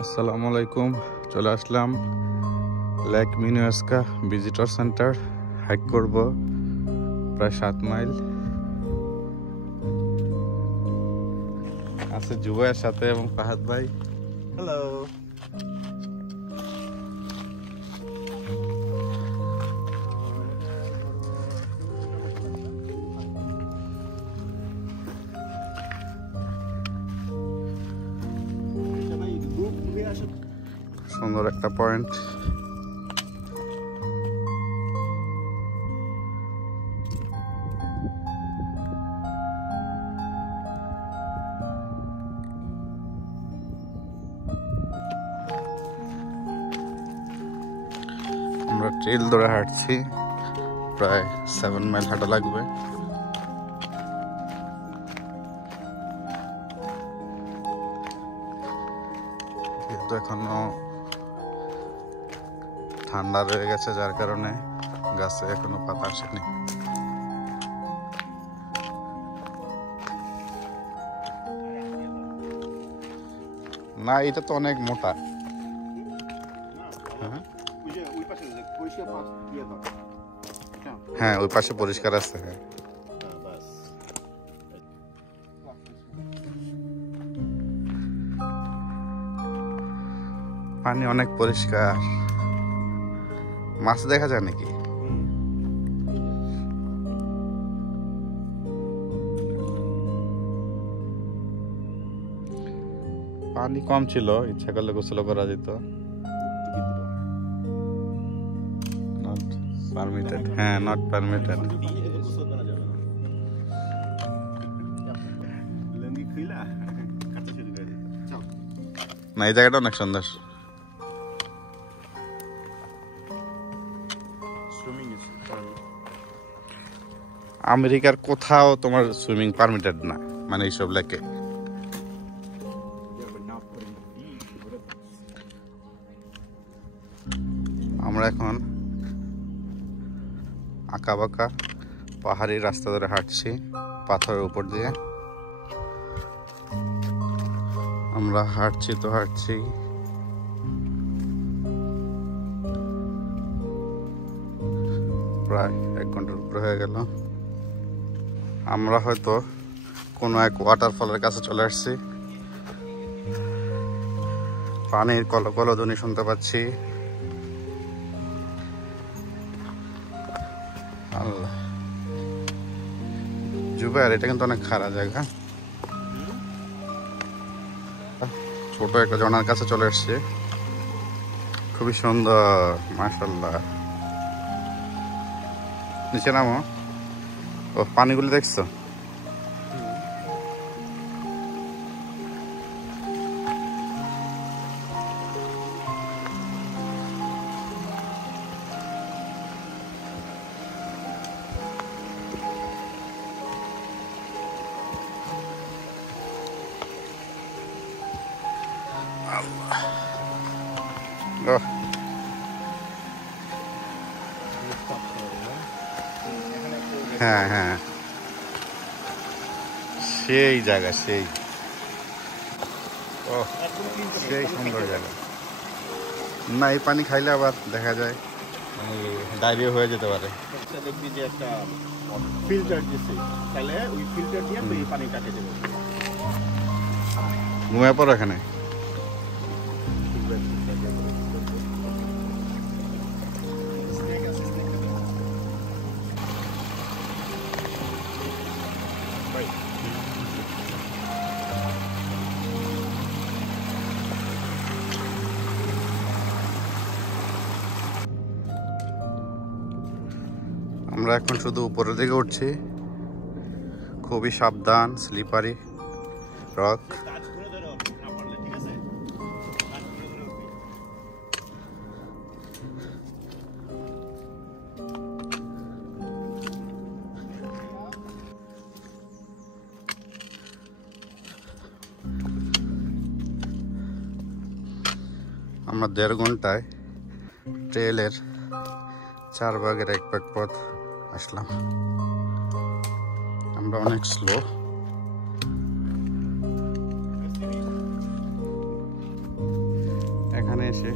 আসসালামু আলাইকুম, চলে আসলাম লেক মিনুয়েস্কা ভিজিটর সেন্টার। হাইক করব প্রায় 7 মাইল। আছে জুবাইয়ের সাথে এবং ফাহাদ ভাই। হ্যালো। সুন্দর একটা পয়েন্ট। আমরা ট্রেল ধরে হাঁটছি, প্রায় 7 মাইল হাঁটা লাগবে। কিন্তু এখনো ঠান্ডা রয়ে গেছে, যার কারণে গাছে এখনো পাতা আসেনি। না, এটা তো অনেক মোটা। হ্যাঁ, ওই পাশে পরিষ্কার আছে। পানি অনেক পরিষ্কার। মাছ দেখা যায় নাকি? পানি কম ছিল, ইচ্ছা করলে গোসল করা যেত। Not permitted. হ্যাঁ, নট পারমিটেড। না, এই জায়গাটা অনেক সুন্দর। আমেরিকার কোথাও তোমার সুইমিং পারমিটেড না, মানে এইসব লেকে। আমরা এখন আঁকা বাঁকা পাহাড়ি রাস্তা ধরে হাঁটছি, পাথরের উপর দিয়ে। আমরা হাঁটছি তো হাঁটছি, প্রায় 1 ঘন্টার উপরে হয়ে গেল। আমরা হয়তো কোনো এক ওয়াটারফলের কাছে চলে আসছি। পানির কলকলধ্বনি শুনতে পাচ্ছি। আল্লাহ, জুবাইর, এটা কিন্তু অনেক খারাপ জায়গা। ছোট একটা ঝর্ণার কাছে চলে আসছে, খুবই সুন্দর, মাশাআল্লাহ। নিচে নামো। ও, পানিগুলো দেখছো? হ্যাঁ হ্যাঁ, সেই জায়গা, সেই সেই সুন্দর জায়গা। না, এই পানি খাইলে আবার দেখা যায় ডায়রিয়া হয়ে যেতে পারে। দেখবি যে একটা ফিল্টার দিছে, তাহলে ওই ফিল্টার দিয়ে তুই পানিটাকে দেবে। ঘুমিয়ে পড়ো এখানে। আমরা এখন শুধু উপরের দিকে উঠছি, খুবই সাবধান, স্লিপারি রক। আমরা 1.5 ঘন্টায় ট্রেলের 4 ভাগের 1 ভাগ পথ আসলাম। আমরা অনেক স্লো। এসে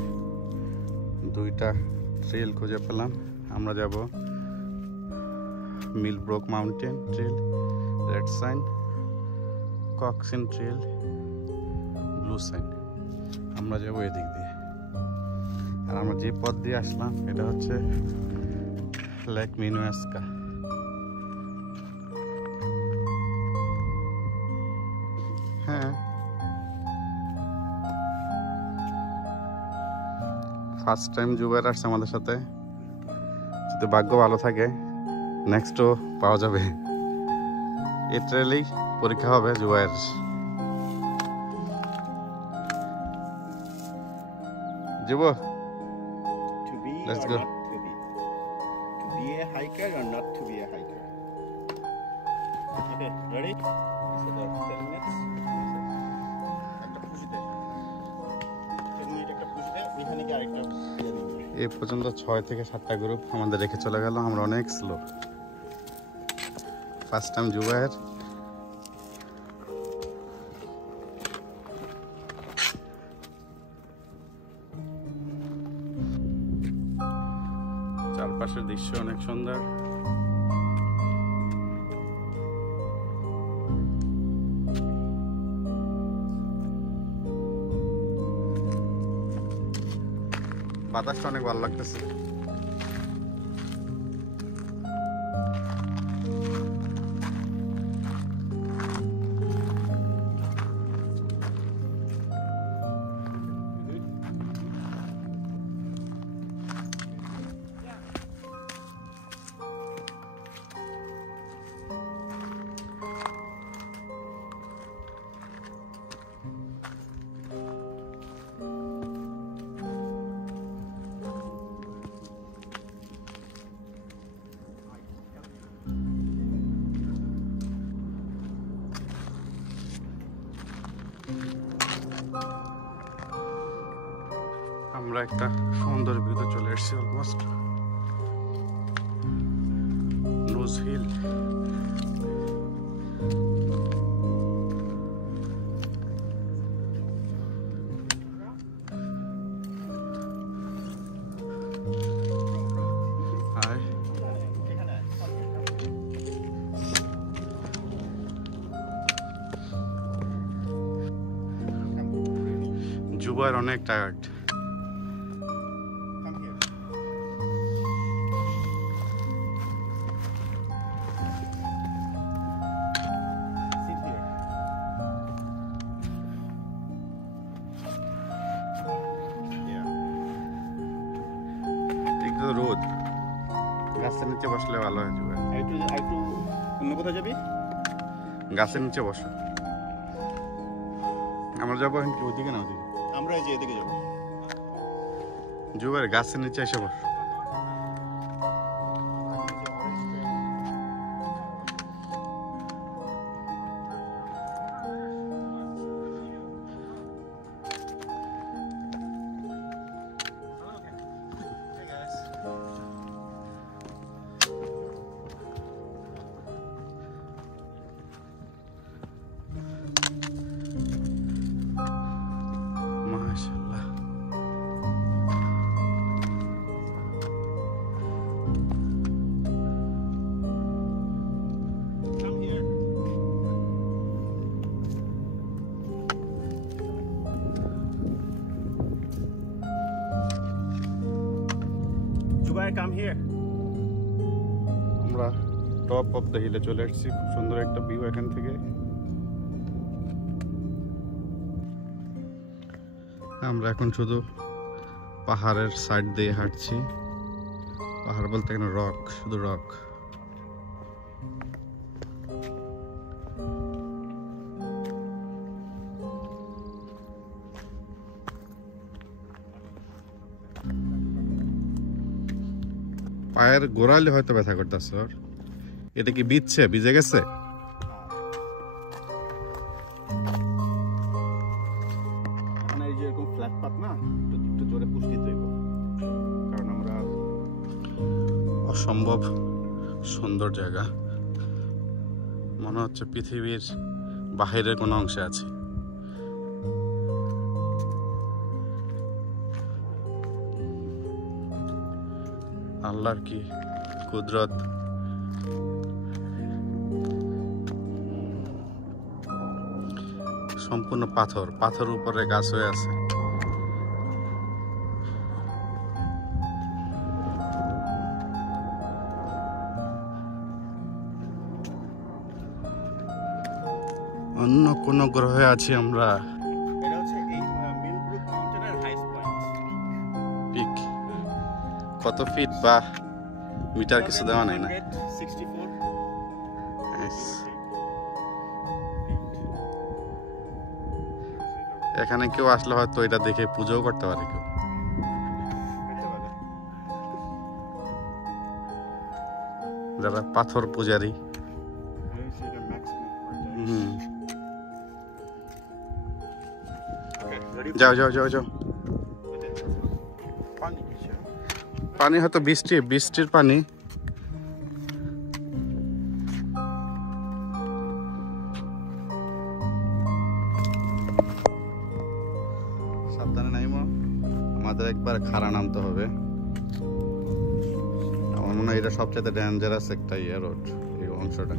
দুইটা ট্রেল খুঁজে পেলাম। আমরা যাব Millbrook mountain trail, red sign, কক্সিন ট্রেল, ব্লু সাইন। আমরা যাবো এদিক দিয়ে। আর আমরা যে পথ দিয়ে আসলাম এটা হচ্ছে লেক মিনুয়াস্কা। হ্যাঁ, ফার্স্ট টাইম জুবাইর আসছে আমাদের সাথে। যদি ভাগ্য ভালো থাকে নেক্সটও পাওয়া যাবে। এই ট্রেলেই পরীক্ষা হবে জুবাইর। যুব, To be Let's or go. not to be. To be a hiker or not to be a hiker. Okay, ready? So that's 10 minutes. একটা push দে। 10 মিনিট একটা push দে, ওইখানে গিয়ে আরেকটা দিয়ে দিবি। এই পর্যন্ত 6 থেকে 7টা গ্রুপ আমাদের রেখে চলে গেল। আমরা অনেক স্লো। First time Jubair. চারপাশের দৃশ্য অনেক সুন্দর। বাতাসটা অনেক ভালো লাগতেছে। আমরা একটা সুন্দর ভিউতে চলে এসেছি almost. Nose Hill. Hi, Zubair অনেক tired. Come here. Sit here. Yeah. একটু রোদ, গাছের নিচে বসলে ভালো হয় জুবাইর। আরেকটু অন্য কোথাও যাবি? গাছের নিচে বসো। আমরা যাবো এখন কি ওইদিকে না ওদিকে? আমরা এই যে এদিকে যাবো। জুবাইর গাছের নিচে এসে বস। Hey guys. মাশাআল্লাহ। Come here. Jubair, come here. আমরা টপ অফ দ্য হিলে চলে এসেছি। খুব সুন্দর একটা ভিউ এখান থেকে। আমরা এখন শুধু পাহাড়ের সাইড দিয়ে হাঁটছি। পাহাড় বলতে এখানে রক, শুধু রক। পায়ের গোড়ালে হয়তো ব্যথা করতেছে ওর। এটা কি ভিজছে, ভিজে গেছে? মানে এই যে এরকম ফ্ল্যাট পাত না, একটু জোরে পুশ দিতে হইব, কারণ আমরা অসম্ভব সুন্দর জায়গা। মনে হচ্ছে পৃথিবীর বাহিরের কোনো অংশে আছি। আল্লাহর কি কুদরত। সম্পূর্ণ পাথর, পাথর উপরে গাছ হয়ে আছে। অন্য কোন গ্রহে আছি আমরা। এটা হচ্ছে এই মিলব্রুক মাউন্টেনের হাইস্ট পয়েন্ট। পিক কত ফিট বা মিটার কিছু দেওয়া নাই না। 64 এখানে কেউ আসলে হয়তো এটা দেখে পুজোও করতে পারে কেউ। যারা পাথর পূজারী। যাও যাও যাও যাও। পানি হয়তো বৃষ্টির পানি। সাবধানে নাইমো, আমাদের একবার খাড়া নামতে হবে। আমার মনে হয় এটা সবচেয়ে ডেঞ্জারাস একটা রোড, এই অংশটা।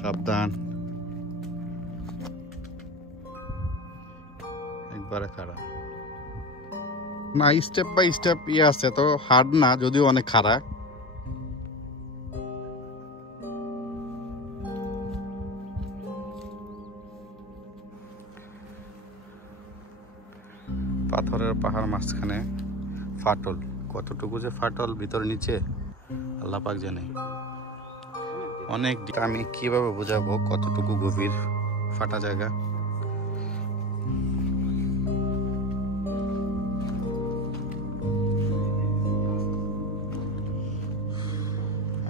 সাবধান, একবারে খাড়া না, স্টেপ বাই স্টেপ ইয়ে আছে, তো হার্ড না, যদিও অনেক খাড়া। পাথরের পাহাড় মাঝখানে ফাটল, কতটুকু যে ফাটল ভিতরে নিচে আল্লাহ পাক জানে। অনেক, আমি কিভাবে বোঝাবো কতটুকু গভীর ফাটা জায়গা।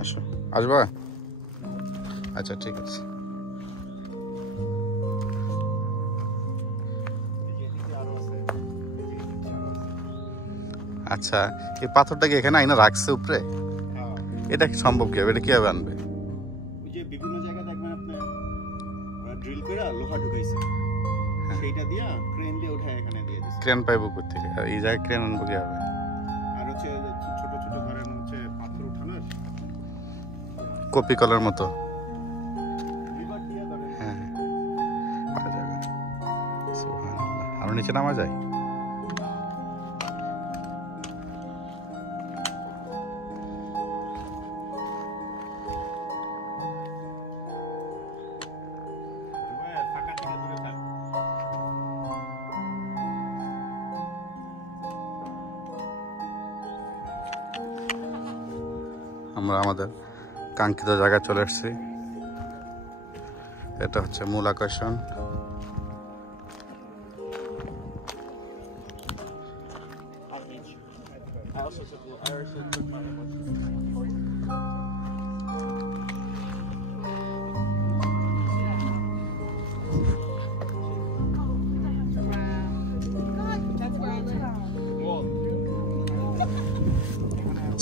আসো, আসবা? আচ্ছা ঠিক আছে। আচ্ছা, এই পাথরটাকে এখানে আইনা রাখছে উপরে? এটা কি সম্ভব? কি হবে? এটা কিভাবে আনবে? বিভিন্ন জায়গায় দেখবেন আপনি ড্রিল করে লোহা ঢুকাইছে, সেইটা দিয়া ক্রেন দিয়ে উঠায় এখানে দিয়ে দিছে। ক্রেন পাইবো কোথা থেকে? এই জায়গায় ক্রেন আনবো কিভাবে? আর হচ্ছে ছোট ছোট ধরেন হচ্ছে পাথর উঠানোর কপি কলার মতো। লিভার দিয়ে ধরেন। হ্যাঁ, সুবহানাল্লাহ। আরো নিচে নামা যায়? আমরা আমাদের কাঙ্ক্ষিত জায়গায় চলে এসেছি। এটা হচ্ছে মূল আকর্ষণ।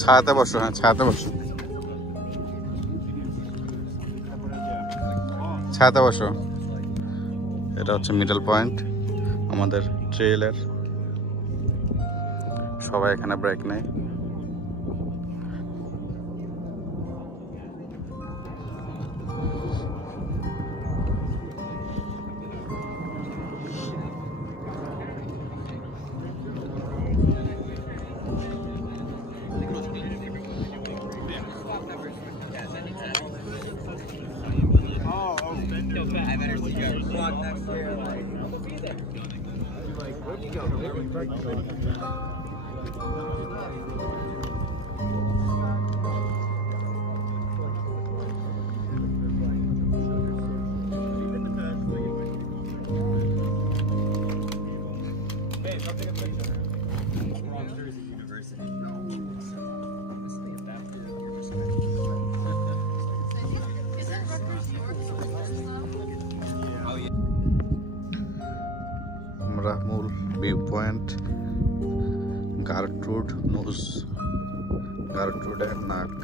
ছায়াতে বসো, হ্যাঁ ছায়াতে বসো, ছায়াতে বসো। এটা হচ্ছে মিডল পয়েন্ট আমাদের ট্রেইলের। সবাই এখানে ব্রেক নেয়। আমরা মূল ভিউ পয়েন্ট গারট্রুড নোজ, গারট্রুডের নাক।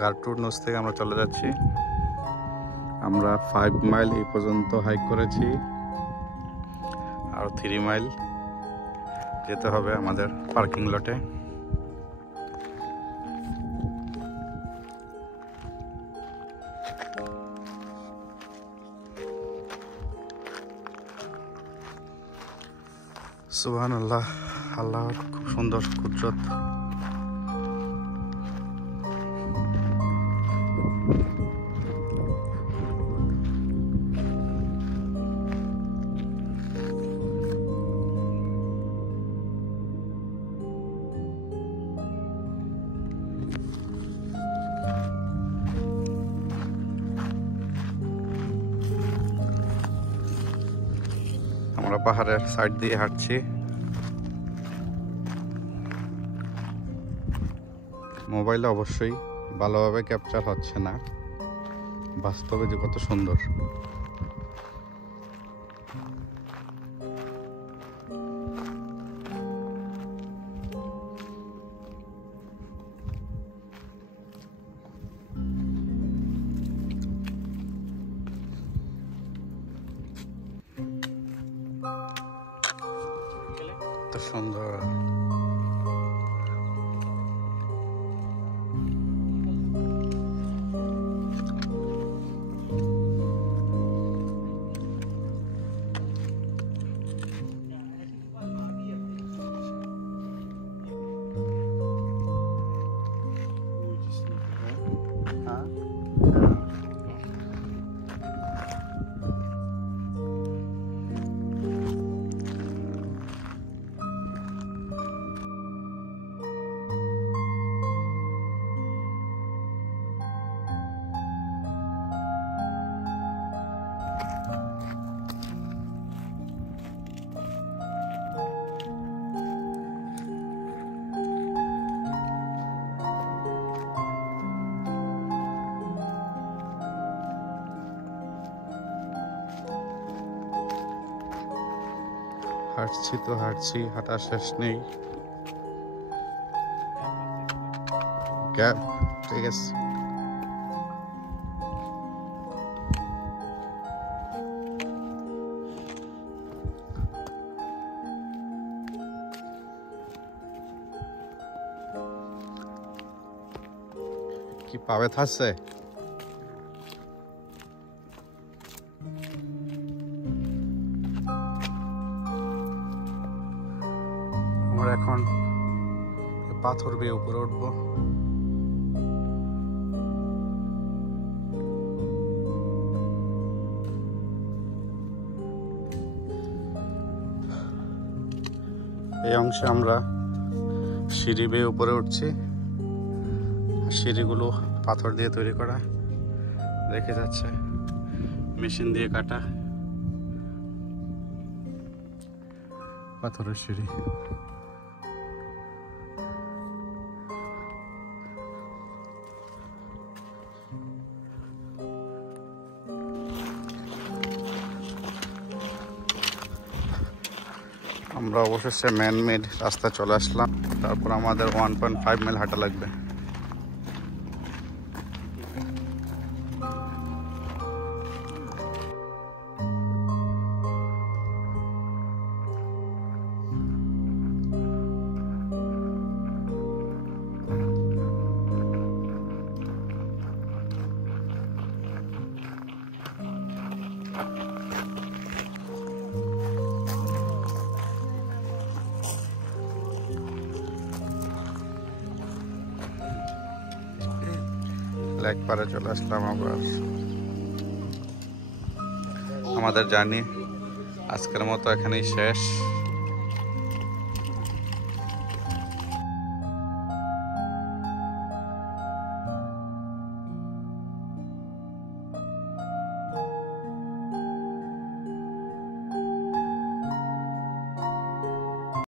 গারটুর নোজ থেকে আমরা চলে যাচ্ছি। আমরা 5 মাইল এই পর্যন্ত হাইক করেছি, আর 3 মাইল যেতে হবে আমাদের পার্কিং লটে। সুবহানাল্লাহ, আল্লাহর খুব সুন্দর কুদরত। আমরা পাহাড়ের সাইড দিয়ে হাঁটছি। মোবাইলে অবশ্যই ভালোভাবে ক্যাপচার হচ্ছে না, বাস্তবে যে কত সুন্দর। কত সুন্দর। হাঁটছি তো হাঁটছি, হাঁটা শেষ নেই। ক্যাব ঠিক আছে। কি পাবে থাকছে? আমরা এখন পাথর বেয়ে উপরে উঠবো। এই অংশে আমরা সিঁড়ি বেয়ে উপরে উঠছি। সিঁড়িগুলো পাথর দিয়ে তৈরি করা, দেখে যাচ্ছে মেশিন দিয়ে কাটা পাথরের সিঁড়ি। আমরা অবশেষে ম্যানমেড রাস্তা চলে আসলাম। তারপর আমাদের 1.5 মাইল হাঁটা লাগবে। লেক পারে চলে আসলাম আবার। আমাদের জার্নি আজকের মতো এখানেই শেষ।